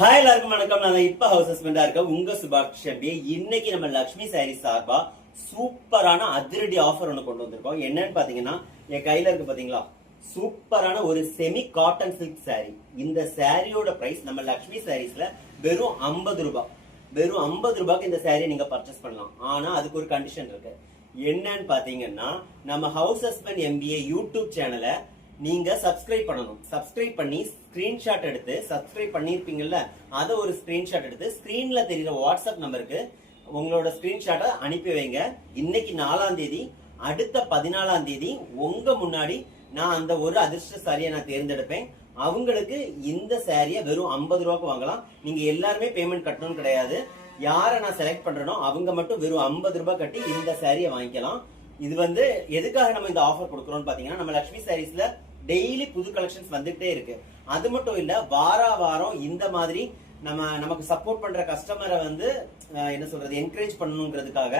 Hi எல்லாருக்கும் வணக்கம். நான் இப்ப ஹவுஸ் ஹஸ்பண்டா இருக்கேன் உங்க சுபாஷ் ஷெட்டி. இன்னைக்கு நம்ம லக்ஷ்மி சாரீஸ் சார்பா சூப்பரான அதிரடி ஆஃபர் ஒன்று கொண்டு வந்திருக்கோம். என்னன்னு பாத்தீங்கன்னா என் கையில இருக்கு பாத்தீங்களா, சூப்பரான ஒரு செமி காட்டன் சில்க் சாரி. இந்த சாரியோட பிரைஸ் நம்ம லக்ஷ்மி சாரீஸ்ல வெறும் 50 ரூபாய். வெறும் 50 ரூபாய்க்கு இந்த சாரியை நீங்க பர்ச்சேஸ் பண்ணலாம். ஆனா அதுக்கு ஒரு கண்டிஷன் இருக்கு. என்னன்னு பாத்தீங்கன்னா நம்ம ஹவுஸ் ஹஸ்பண்ட் MBA யூடியூப் சேனலை நீங்க சப்ஸ்கிரைப் பண்ணணும். சப்ஸ்கிரைப் பண்ணி ஸ்கிரீன்ஷாட் எடுத்து, சப்ஸ்கிரைப் பண்ணிருப்பீங்கல்ல, அதை ஒரு ஸ்கிரீன்ஷாட் எடுத்து ஸ்கிரீன்ல தெரியுற வாட்ஸ்அப் நம்பருக்கு உங்களோட ஸ்கிரீன்ஷாட்டை அனுப்பி வைங்க. இன்னைக்கு 4ஆம் தேதி, அடுத்த 14ஆம் தேதி உங்க முன்னாடி நான் அந்த ஒரு அதிர்ஷ்ட சாரியை நான் தேர்ந்தெடுப்பேன். அவங்களுக்கு இந்த சாரியை வெறும் 50 ரூபாய்க்கு வாங்கலாம். நீங்க எல்லாருமே பேமெண்ட் கட்டணும்னு கிடையாது. யாரை நான் செலக்ட் பண்றேனோ அவங்க மட்டும் வெறும் 50 ரூபாய் கட்டி இந்த சாரியை வாங்கிக்கலாம். இது எதுக்காக நம்ம இந்த ஆஃபர் கொடுக்குறோம்னு பாத்தீங்கன்னா, நம்ம லக்ஷ்மி சாரீஸ்ல டெய்லி புது கலெக்ஷன்ஸ் வந்துட்டே இருக்கு. அது மட்டும் இல்ல, வாரம் இந்த மாதிரி நமக்கு சப்போர்ட் பண்ற கஸ்டமரை என்ன சொல்றது, என்கரேஜ் பண்ணணுங்கிறதுக்காக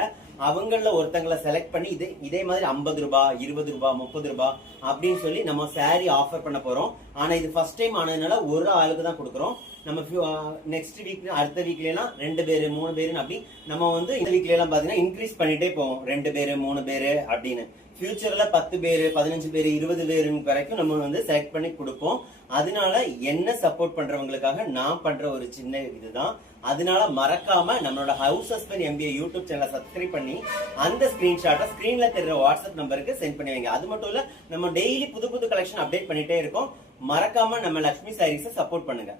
அவங்கள ஒருத்தங்களை செலக்ட் பண்ணி இதே மாதிரி 50 ரூபாய், 20 ரூபாய், 30 ரூபாய் அப்படின்னு சொல்லி நம்ம சாரி ஆஃபர் பண்ண போறோம். ஆனா இது ஃபர்ஸ்ட் டைம் ஆனதுனால ஒரு ஆளுக்கு தான் கொடுக்குறோம். நம்ம நெக்ஸ்ட் வீக், அடுத்த வீக்ல எல்லாம் 2 பேரு 3 பேரு அப்படி நம்ம இந்த வீக்ல எல்லாம் பாத்தீங்கன்னா இன்க்ரீஸ் பண்ணிட்டே போவோம். 2 பேரு 3 பேரு அப்படின்னு. ஃபியூச்சர்ல 10 பேரு 15 பேரு 20 பேரு வரைக்கும் நம்ம செலக்ட் பண்ணி கொடுப்போம். அதனால என்ன சப்போர்ட் பண்றவங்களுக்காக நான் பண்ற ஒரு சின்ன இதுதான். அதனால மறக்காம நம்மளோட ஹவுஸ் ஹஸ்பண்ட் MBA யூடியூப் சேனலை சப்ஸ்கிரைப் பண்ணி அந்த ஸ்கிரீன்ஷாட்டை ஸ்கிரீன்ல தெரியுற வாட்ஸ்அப் நம்பருக்கு சென்ட் பண்ணி வைங்க. அது மட்டும் இல்ல, நம்ம டெய்லி புது புது கலெக்ஷன் அப்டேட் பண்ணிட்டே இருக்கோம். மறக்காம நம்ம லக்ஷ்மி சாரீஸை சப்போர்ட் பண்ணுங்க.